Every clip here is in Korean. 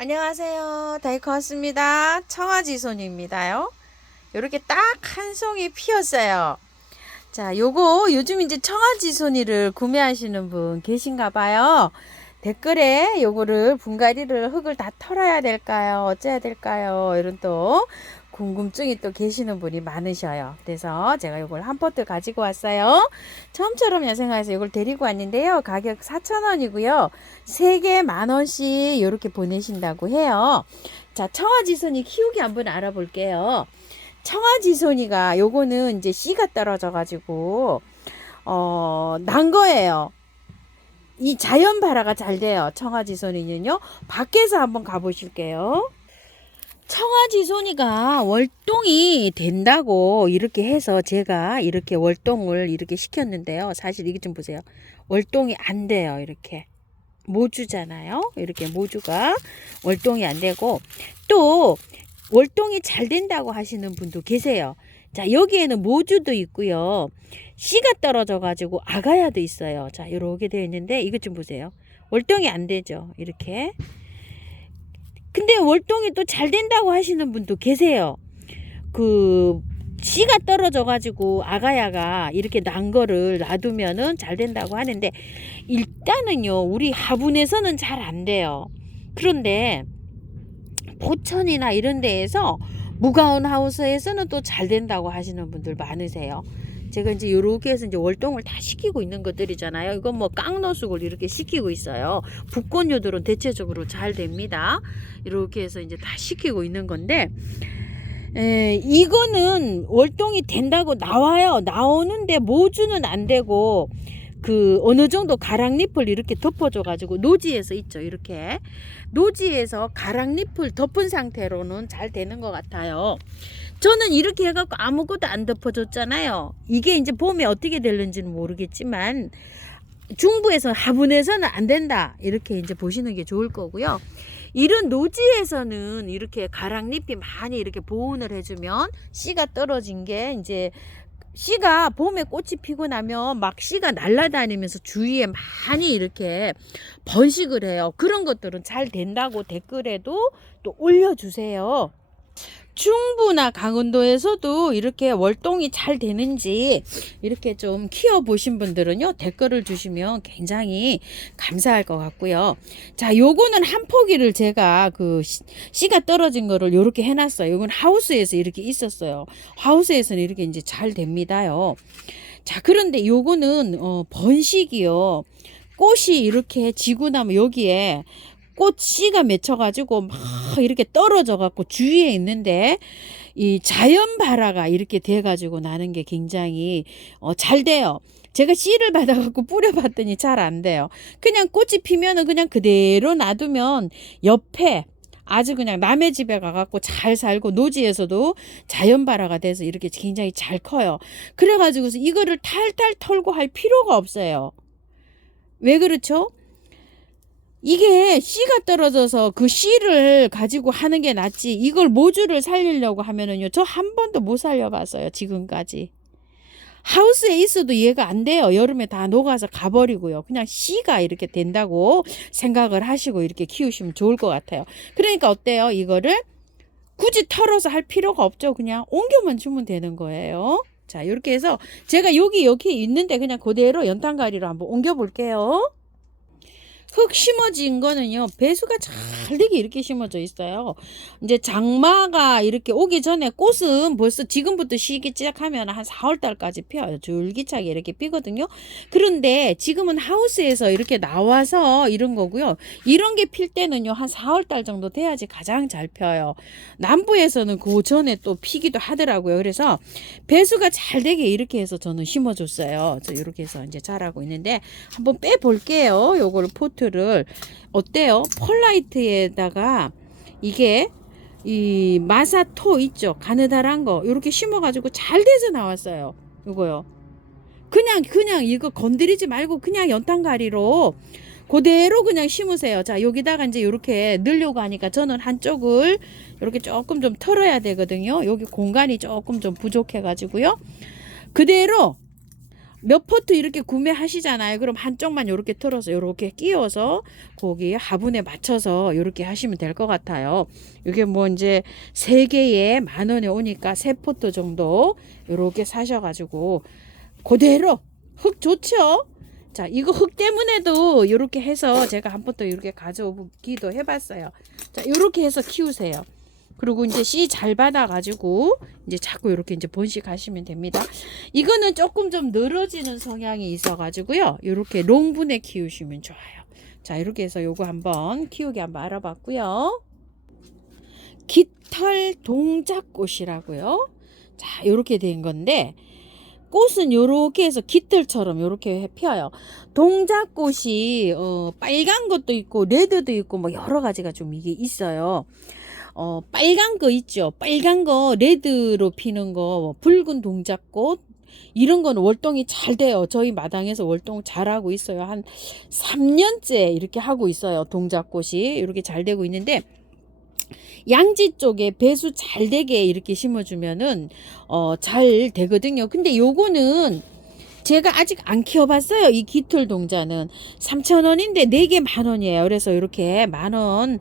안녕하세요. 다이커스입니다. 청아지손입니다요. 요렇게 딱 한 송이 피었어요. 자, 요거 요즘 이제 청아지손이를 구매하시는 분 계신가 봐요. 댓글에 요거를 분갈이를 흙을 다 털어야 될까요? 어째야 될까요? 이런 또 궁금증이 또 계시는 분이 많으셔요. 그래서 제가 요걸 한 포트 가지고 왔어요. 처음처럼 야생화에서 요걸 데리고 왔는데요. 가격 4,000원이고요. 3개 만원씩 요렇게 보내신다고 해요. 자, 청아지손이 키우기 한번 알아볼게요. 청아지손이가 요거는 이제 씨가 떨어져 가지고 난 거예요. 이 자연 발화가 잘 돼요. 청아지손이는요. 밖에서 한번 가보실게요. 청아지손이가 월동이 된다고 이렇게 해서 제가 이렇게 월동을 이렇게 시켰는데요. 사실 이게 좀 보세요. 월동이 안 돼요. 이렇게 모주잖아요. 이렇게 모주가 월동이 안 되고, 또 월동이 잘 된다고 하시는 분도 계세요. 자, 여기에는 모주도 있고요. 씨가 떨어져 가지고 아가야도 있어요. 자, 이렇게 되어 있는데 이것 좀 보세요. 월동이 안 되죠. 이렇게. 근데 월동이 또 잘 된다고 하시는 분도 계세요. 그 씨가 떨어져 가지고 아가야가 이렇게 난 거를 놔두면은 잘 된다고 하는데, 일단은요, 우리 화분에서는 잘 안 돼요. 그런데 포천이나 이런 데에서 무가온 하우스에서는 또 잘 된다고 하시는 분들 많으세요. 제가 이제 요렇게 해서 이제 월동을 다 시키고 있는 것들이잖아요. 이건 뭐 깡노숙을 이렇게 시키고 있어요. 북권요들은 대체적으로 잘 됩니다. 이렇게 해서 이제 다 시키고 있는 건데, 이거는 월동이 된다고 나와요. 나오는데 모주는 안 되고, 그 어느 정도 가랑잎을 이렇게 덮어줘 가지고 노지에서 있죠. 이렇게 노지에서 가랑잎을 덮은 상태로는 잘 되는 것 같아요. 저는 이렇게 해갖고 아무것도 안 덮어줬잖아요. 이게 이제 봄에 어떻게 될는지는 모르겠지만 중부에서 하분에서는 안 된다, 이렇게 이제 보시는 게 좋을 거고요. 이런 노지에서는 이렇게 가랑잎이 많이 이렇게 보온을 해주면 씨가 떨어진 게 이제, 씨가 봄에 꽃이 피고 나면 막 씨가 날아다니면서 주위에 많이 이렇게 번식을 해요. 그런 것들은 잘 된다고 댓글에도 또 올려주세요. 중부나 강원도에서도 이렇게 월동이 잘 되는지 이렇게 좀 키워보신 분들은요, 댓글을 주시면 굉장히 감사할 것 같고요. 자, 요거는 한 포기를 제가 그 씨가 떨어진 거를 요렇게 해놨어요. 요건 하우스에서 이렇게 있었어요. 하우스에서는 이렇게 이제 잘 됩니다요. 자, 그런데 요거는 번식이요. 꽃이 이렇게 지고 나면 여기에 꽃 씨가 맺혀가지고 막 이렇게 떨어져갖고 주위에 있는데, 이 자연 발화가 이렇게 돼가지고 나는 게 굉장히 잘 돼요. 제가 씨를 받아갖고 뿌려봤더니 잘 안 돼요. 그냥 꽃이 피면은 그냥 그대로 놔두면 옆에 아주 그냥 남의 집에 가갖고 잘 살고, 노지에서도 자연 발화가 돼서 이렇게 굉장히 잘 커요. 그래가지고서 이거를 탈탈 털고 할 필요가 없어요. 왜 그렇죠? 이게 씨가 떨어져서 그 씨를 가지고 하는 게 낫지, 이걸 모주를 살리려고 하면은요, 저 한 번도 못 살려봤어요. 지금까지. 하우스에 있어도 얘가 안 돼요. 여름에 다 녹아서 가버리고요. 그냥 씨가 이렇게 된다고 생각을 하시고 이렇게 키우시면 좋을 것 같아요. 그러니까 어때요? 이거를 굳이 털어서 할 필요가 없죠. 그냥 옮겨만 주면 되는 거예요. 자, 이렇게 해서 제가 여기 있는데 그냥 그대로 연탄가리로 한번 옮겨 볼게요. 흙 심어진 거는요, 배수가 잘 되게 이렇게 심어져 있어요. 이제 장마가 이렇게 오기 전에 꽃은 벌써 지금부터 시기 시작하면 한 4월 달까지 피어요. 줄기차게 이렇게 피거든요. 그런데 지금은 하우스에서 이렇게 나와서 이런 거고요. 이런 게 필 때는요, 한 4월 달 정도 돼야지 가장 잘 펴요. 남부에서는 그 전에 또 피기도 하더라고요. 그래서 배수가 잘 되게 이렇게 해서 저는 심어줬어요. 이렇게 해서 이제 자라고 있는데, 한번 빼 볼게요. 요거를 포트를. 어때요? 펄라이트에다가 이게 이 마사토 있죠? 가느다란 거 이렇게 심어가지고 잘 돼서 나왔어요. 이거요. 그냥 이거 건드리지 말고 그냥 연탄가리로 그대로 그냥 심으세요. 자, 여기다가 이제 이렇게 넣으려고 하니까 저는 한쪽을 이렇게 조금 좀 털어야 되거든요. 여기 공간이 조금 좀 부족해 가지고요. 그대로 몇 포트 이렇게 구매하시잖아요. 그럼 한쪽만 이렇게 틀어서 이렇게 끼워서 거기 화분에 맞춰서 이렇게 하시면 될 것 같아요. 이게 뭐 이제 3개에 10,000원에 오니까 3포트 정도 이렇게 사셔가지고 그대로 흙 좋죠? 자, 이거 흙 때문에도 이렇게 해서 제가 한 번 또 이렇게 가져오기도 해봤어요. 자, 이렇게 해서 키우세요. 그리고 이제 씨 잘 받아가지고 이제 자꾸 이렇게 이제 번식하시면 됩니다. 이거는 조금 좀 늘어지는 성향이 있어가지고요. 이렇게 롱분에 키우시면 좋아요. 자, 이렇게 해서 요거 한번 키우기 한번 알아봤고요. 깃털 동작꽃이라고요. 자, 이렇게 된 건데 꽃은 요렇게 해서 깃털처럼 요렇게 펴요. 동작꽃이 빨간 것도 있고 레드도 있고 뭐 여러 가지가 좀 이게 있어요. 빨간 거 있죠. 빨간 거 레드로 피는 거 붉은 동작꽃 이런 건 월동이 잘 돼요. 저희 마당에서 월동 잘 하고 있어요. 한 3년째 이렇게 하고 있어요. 동작꽃이 이렇게 잘 되고 있는데 양지 쪽에 배수 잘 되게 이렇게 심어주면은 잘 되거든요. 근데 요거는 제가 아직 안 키워봤어요. 이 깃털 동자는 3,000원인데 4개 10,000원이에요. 그래서 이렇게 10,000원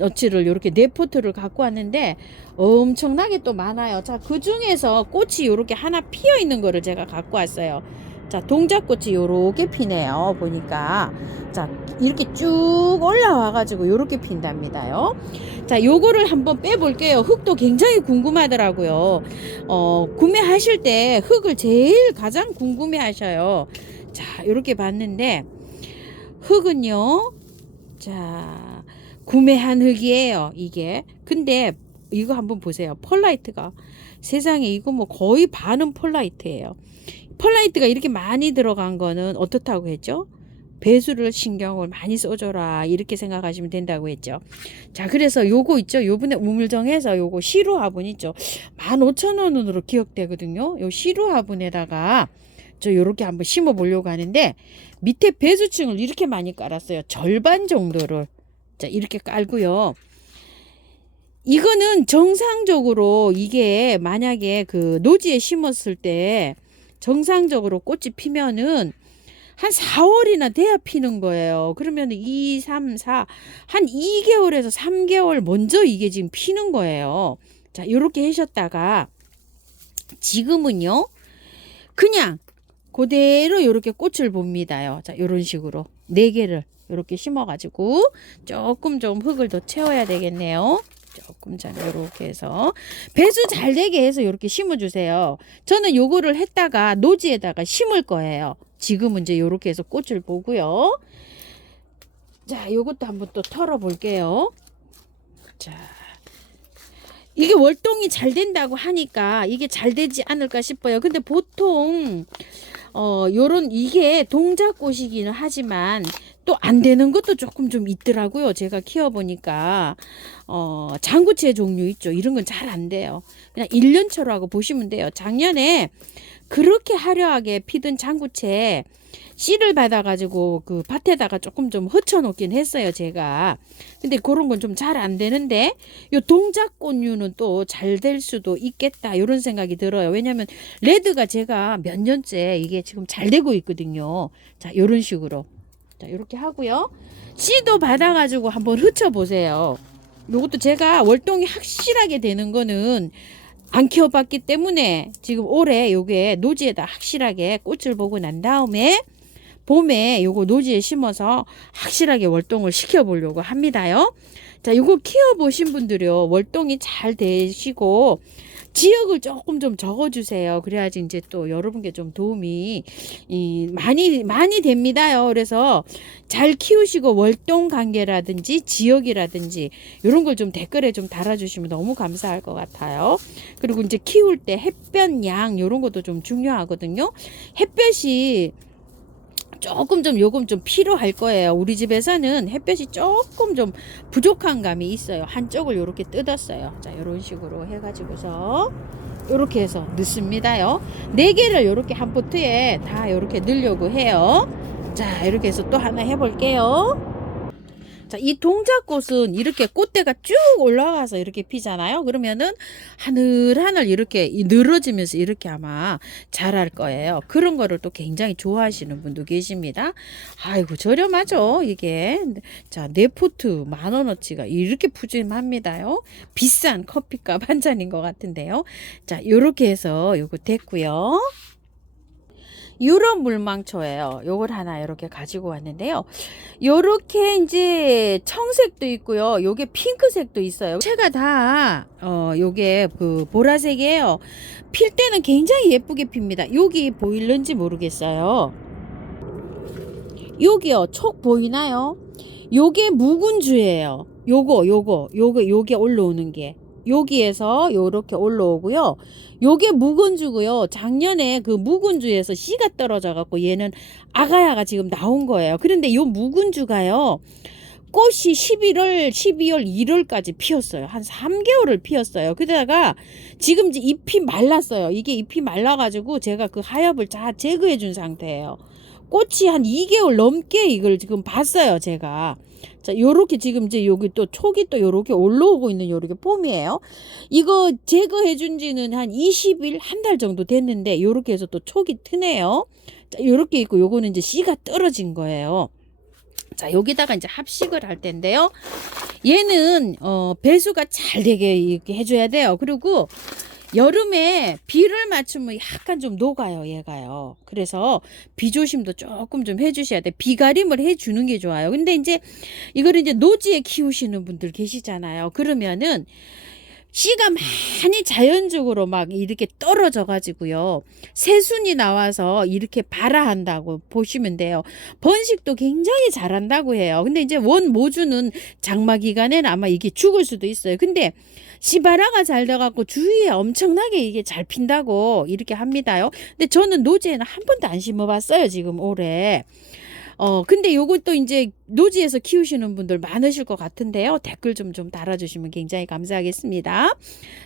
어치를 이렇게 4포트를 갖고 왔는데 엄청나게 또 많아요. 자, 그 중에서 꽃이 이렇게 하나 피어 있는 거를 제가 갖고 왔어요. 자, 동작꽃이 요렇게 피네요. 보니까 자, 이렇게 쭉 올라와 가지고 요렇게 핀답니다요. 자, 요거를 한번 빼볼게요. 흙도 굉장히 궁금하더라고요. 구매하실 때 흙을 제일 가장 궁금해 하셔요. 자, 요렇게 봤는데 흙은요, 자, 구매한 흙이에요. 이게 근데 이거 한번 보세요. 펄라이트가 세상에 이거 뭐 거의 반은 펄라이트예요. 펄라이트가 이렇게 많이 들어간 거는 어떻다고 했죠? 배수를 신경을 많이 써줘라 이렇게 생각하시면 된다고 했죠. 자, 그래서 요거 있죠. 요번에 우물정에서 요거 시루 화분 있죠. 15,000원으로 기억되거든요. 요 시루 화분에다가 저 요렇게 한번 심어 보려고 하는데 밑에 배수층을 이렇게 많이 깔았어요. 절반 정도를. 자, 이렇게 깔고요. 이거는 정상적으로 이게 만약에 그 노지에 심었을 때 정상적으로 꽃이 피면은 한 4월이나 돼야 피는 거예요. 그러면 2, 3, 4, 한 2개월에서 3개월 먼저 이게 지금 피는 거예요. 자, 이렇게 하셨다가 지금은요, 그냥 그대로 이렇게 꽃을 봅니다요. 자, 이런 식으로 4개를 이렇게 심어가지고 조금 좀 흙을 더 채워야 되겠네요. 조금 잘 이렇게 해서 배수 잘 되게 해서 이렇게 심어주세요. 저는 요거를 했다가 노지에다가 심을 거예요. 지금은 이제 이렇게 해서 꽃을 보고요. 자, 요것도 한번 또 털어 볼게요. 자, 이게 월동이 잘 된다고 하니까 이게 잘 되지 않을까 싶어요. 근데 보통 요런 이게 동작꽃이기는 하지만 또 안 되는 것도 조금 좀 있더라고요. 제가 키워보니까 장구채 종류 있죠. 이런 건 잘 안 돼요. 그냥 1년초라고 보시면 돼요. 작년에 그렇게 화려하게 피던 장구채 씨를 받아가지고 그 밭에다가 조금 좀 흩어놓긴 했어요, 제가. 근데 그런 건 좀 잘 안 되는데 요 동작꽃류는 또 잘 될 수도 있겠다 이런 생각이 들어요. 왜냐면 레드가 제가 몇 년째 이게 지금 잘 되고 있거든요. 자, 요런 식으로. 자, 이렇게 하고요. 씨도 받아가지고 한번 흩어보세요. 요것도 제가 월동이 확실하게 되는 거는 안 키워봤기 때문에 지금 올해 요게 노지에다 확실하게 꽃을 보고 난 다음에 봄에 요거 노지에 심어서 확실하게 월동을 시켜보려고 합니다요. 자, 요거 키워보신 분들이요, 월동이 잘 되시고 지역을 조금 좀 적어주세요. 그래야지 이제 또 여러분께 좀 도움이 많이 됩니다요. 그래서 잘 키우시고 월동 관계라든지 지역이라든지 이런 걸 좀 댓글에 좀 달아주시면 너무 감사할 것 같아요. 그리고 이제 키울 때 햇볕 양 이런 것도 좀 중요하거든요. 햇볕이 조금 좀 요금 좀 필요할 거예요. 우리 집에서는 햇볕이 조금 좀 부족한 감이 있어요. 한쪽을 이렇게 뜯었어요. 자, 이런 식으로 해가지고서 이렇게 해서 넣습니다요. 4개를 이렇게 한 포트에 다 이렇게 넣으려고 해요. 자, 이렇게 해서 또 하나 해볼게요. 자, 이 동작꽃은 이렇게 꽃대가 쭉 올라가서 이렇게 피잖아요. 그러면은 하늘하늘 이렇게 늘어지면서 이렇게 아마 자랄 거예요. 그런 거를 또 굉장히 좋아하시는 분도 계십니다. 아이고, 저렴하죠, 이게. 자, 4포트 10,000원어치가 이렇게 푸짐합니다요. 비싼 커피값 한 잔인 것 같은데요. 자, 요렇게 해서 요거 됐고요. 유럽 물망초예요. 요걸 하나 이렇게 가지고 왔는데요. 요렇게 이제 청색도 있고요. 요게 핑크색도 있어요. 제가 다 요게 그 보라색이에요. 필 때는 굉장히 예쁘게 핍니다. 여기 보일는지 모르겠어요. 여기요. 촉 보이나요? 요게 묵은주예요. 요게 올라오는 게. 여기에서 요렇게 올라오고요. 요게 묵은주고요. 작년에 그 묵은주에서 씨가 떨어져 갖고 얘는 아가야가 지금 나온 거예요. 그런데 요 묵은주가요. 꽃이 11월, 12월, 1월까지 피었어요. 한 3개월을 피었어요. 그러다가 지금 이제 잎이 말랐어요. 이게 잎이 말라가지고 제가 그 하엽을 다 제거해 준 상태예요. 꽃이 한 2개월 넘게 이걸 지금 봤어요, 제가. 자, 요렇게 지금 이제 여기 또 촉이 또 요렇게 올라오고 있는 요렇게 폼이에요. 이거 제거해 준 지는 한 20일, 한 달 정도 됐는데 요렇게 해서 또 촉이 트네요. 자, 요렇게 있고 요거는 이제 씨가 떨어진 거예요. 자, 여기다가 이제 합식을 할 텐데요. 얘는 배수가 잘 되게 이렇게 해줘야 돼요. 그리고 여름에 비를 맞추면 약간 좀 녹아요, 얘가요. 그래서 비 조심도 조금 좀 해주셔야 돼. 비가림을 해주는 게 좋아요. 근데 이제 이거를 이제 노지에 키우시는 분들 계시잖아요. 그러면은 씨가 많이 자연적으로 막 이렇게 떨어져 가지고요. 새순이 나와서 이렇게 발아한다고 보시면 돼요. 번식도 굉장히 잘한다고 해요. 근데 이제 원 모주는 장마 기간에는 아마 이게 죽을 수도 있어요. 근데 씨발아가 잘 돼갖고 주위에 엄청나게 이게 잘 핀다고 이렇게 합니다요. 근데 저는 노지에는 한 번도 안 심어봤어요, 지금 올해. 근데 요것도 이제 노지에서 키우시는 분들 많으실 것 같은데요. 댓글 좀 달아주시면 굉장히 감사하겠습니다.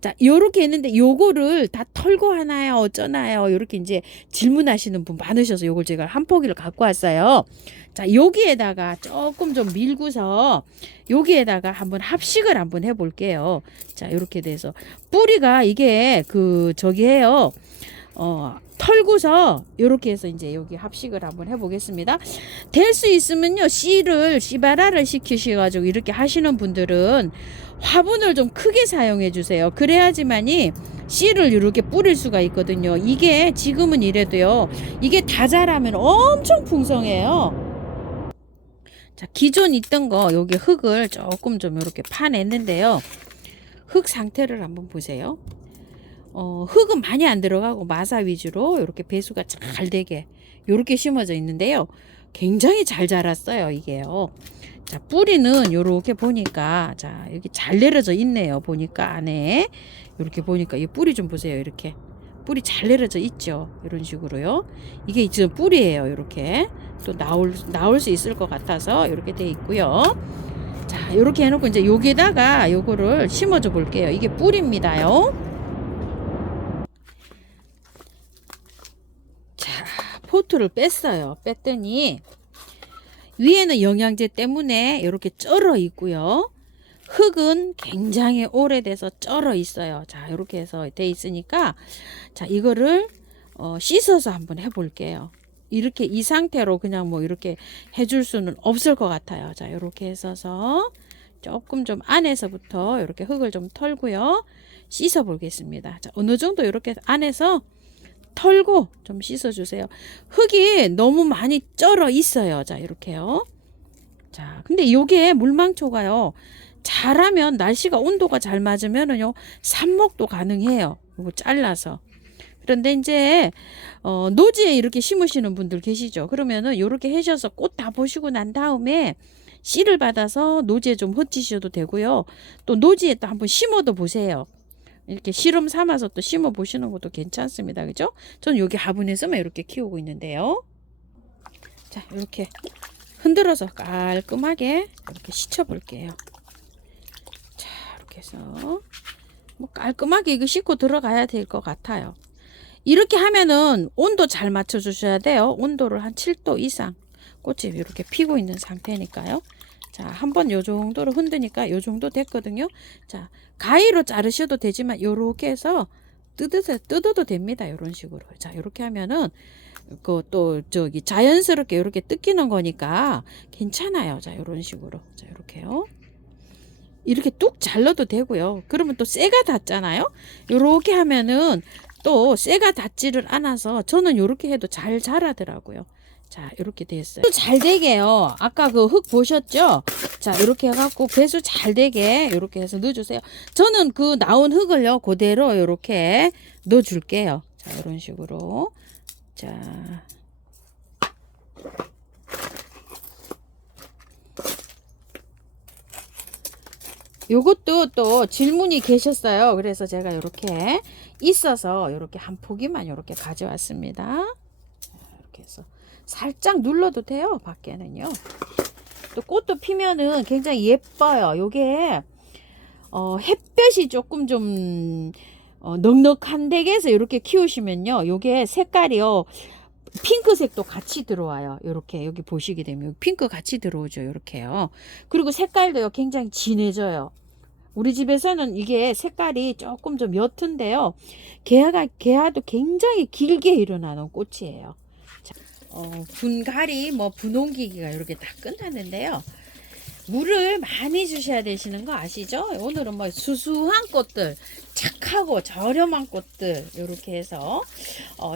자, 요렇게 했는데 요거를 다 털고 하나요? 어쩌나요? 요렇게 이제 질문하시는 분 많으셔서 요걸 제가 한 포기를 갖고 왔어요. 자, 여기에다가 조금 좀 밀고서 여기에다가 한번 합식을 한번 해볼게요. 자, 요렇게 돼서 뿌리가 이게 저기 해요. 털고서 요렇게 해서 이제 여기 합식을 한번 해보겠습니다. 될 수 있으면요, 씨발아를 시키셔가지고 이렇게 하시는 분들은 화분을 좀 크게 사용해 주세요. 그래야지만이 씨를 이렇게 뿌릴 수가 있거든요. 이게 지금은 이래도요, 이게 다 자라면 엄청 풍성해요. 자, 기존 있던 거 여기 흙을 조금 좀 이렇게 파냈는데요. 흙 상태를 한번 보세요. 흙은 많이 안 들어가고 마사 위주로 이렇게 배수가 잘 되게 이렇게 심어져 있는데요. 굉장히 잘 자랐어요, 이게요. 자, 뿌리는 이렇게 보니까, 자, 여기 잘 내려져 있네요. 보니까 안에 이렇게 보니까 이 뿌리 좀 보세요. 이렇게 뿌리 잘 내려져 있죠. 이런 식으로요. 이게 지금 뿌리예요. 이렇게 또 나올 수 있을 것 같아서 이렇게 돼 있고요. 자, 이렇게 해놓고 이제 여기다가 요거를 심어줘 볼게요. 이게 뿌리입니다요. 포트를 뺐어요. 뺐더니 위에는 영양제 때문에 이렇게 쩔어 있고요. 흙은 굉장히 오래돼서 쩔어 있어요. 자, 이렇게 해서 돼 있으니까, 자, 이거를 씻어서 한번 해볼게요. 이렇게 이 상태로 그냥 뭐 이렇게 해줄 수는 없을 것 같아요. 자, 이렇게 해서 조금 좀 안에서부터 이렇게 흙을 좀 털고요. 씻어 보겠습니다. 자, 어느 정도 이렇게 안에서 털고 좀 씻어주세요. 흙이 너무 많이 쩔어 있어요. 자, 이렇게요. 자, 근데 요게 물망초가요, 잘하면 날씨가 온도가 잘 맞으면은요, 삽목도 가능해요. 이거 잘라서. 그런데 이제 노지에 이렇게 심으시는 분들 계시죠. 그러면은 요렇게 하셔서 꽃 다 보시고 난 다음에 씨를 받아서 노지에 좀 흩으셔도 되고요. 또 노지에 또 한번 심어도 보세요. 이렇게 실험 삼아서 또 심어 보시는 것도 괜찮습니다. 그죠? 저는 여기 화분에서만 이렇게 키우고 있는데요. 자, 이렇게 흔들어서 깔끔하게 이렇게 씻어 볼게요. 자, 이렇게 해서 뭐 깔끔하게 이거 씻고 들어가야 될 것 같아요. 이렇게 하면은 온도 잘 맞춰 주셔야 돼요. 온도를 한 7도 이상 꽃이 이렇게 피고 있는 상태니까요. 자, 한번 요 정도로 흔드니까 요 정도 됐거든요. 자, 가위로 자르셔도 되지만 요렇게 해서 뜯어도 됩니다. 요런 식으로. 자, 요렇게 하면은 그 또 저기 자연스럽게 요렇게 뜯기는 거니까 괜찮아요. 자, 요런 식으로. 자, 요렇게요. 이렇게 뚝 잘라도 되고요. 그러면 또 쇠가 닿잖아요. 요렇게 하면은 또 쇠가 닿지를 않아서 저는 요렇게 해도 잘 자라더라고요. 자, 이렇게 됐어요. 잘 되게요. 아까 그 흙 보셨죠? 자, 이렇게 해갖고 배수 잘 되게 이렇게 해서 넣어주세요. 저는 그 나온 흙을요, 그대로 이렇게 넣어줄게요. 자, 이런 식으로. 자. 요것도 또 질문이 계셨어요. 그래서 제가 이렇게 있어서 이렇게 한 포기만 이렇게 가져왔습니다. 이렇게 해서 살짝 눌러도 돼요. 밖에는요. 또 꽃도 피면은 굉장히 예뻐요. 요게 햇볕이 조금 좀 넉넉한 댁에서 이렇게 키우시면요. 요게 색깔이요. 핑크색도 같이 들어와요. 이렇게 여기 보시게 되면 핑크 같이 들어오죠. 이렇게요. 그리고 색깔도요. 굉장히 진해져요. 우리 집에서는 이게 색깔이 조금 좀 옅은데요. 개화도 굉장히 길게 일어나는 꽃이에요. 자, 분갈이 뭐 분홍기기가 이렇게 다 끝났는데요. 물을 많이 주셔야 되시는 거 아시죠? 오늘은 뭐 수수한 꽃들, 착하고 저렴한 꽃들 이렇게 해서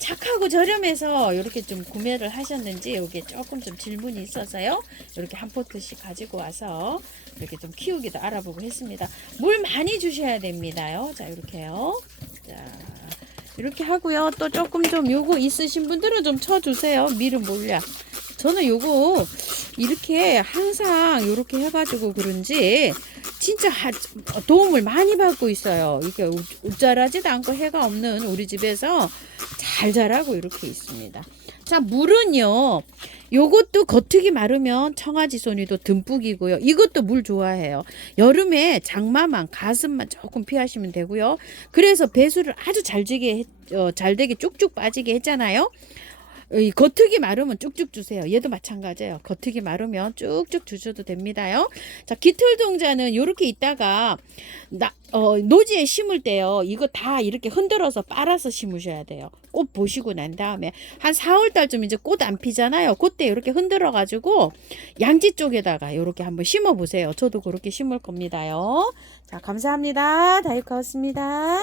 착하고 저렴해서 이렇게 좀 구매를 하셨는지 여기 조금 좀 질문이 있어서요. 이렇게 한 포트씩 가지고 와서 이렇게 좀 키우기도 알아보고 했습니다. 물 많이 주셔야 됩니다요. 자, 이렇게요. 자, 이렇게 하고요. 또 조금 좀 요거 있으신 분들은 좀 쳐주세요. 미름 몰려. 저는 요거 이렇게 항상 이렇게 해가지고 그런지 진짜 도움을 많이 받고 있어요. 이게 우짜라지도 않고 해가 없는 우리 집에서 잘 자라고 이렇게 있습니다. 자, 물은요. 요것도 겉흙이 마르면 청아지손이도 듬뿍이고요. 이것도 물 좋아해요. 여름에 장마만 가슴만 조금 피하시면 되고요. 그래서 배수를 아주 잘 되게 쭉쭉 빠지게 했잖아요. 이 겉흙이 마르면 쭉쭉 주세요. 얘도 마찬가지예요. 겉흙이 마르면 쭉쭉 주셔도 됩니다요. 자, 깃털 동자는 이렇게 있다가 노지에 심을 때요. 이거 다 이렇게 흔들어서 빨아서 심으셔야 돼요. 꽃 보시고 난 다음에 한 4월 달쯤 이제 꽃 안 피잖아요. 그때 이렇게 흔들어 가지고 양지 쪽에다가 이렇게 한번 심어 보세요. 저도 그렇게 심을 겁니다요. 자, 감사합니다. 다육하우스입니다.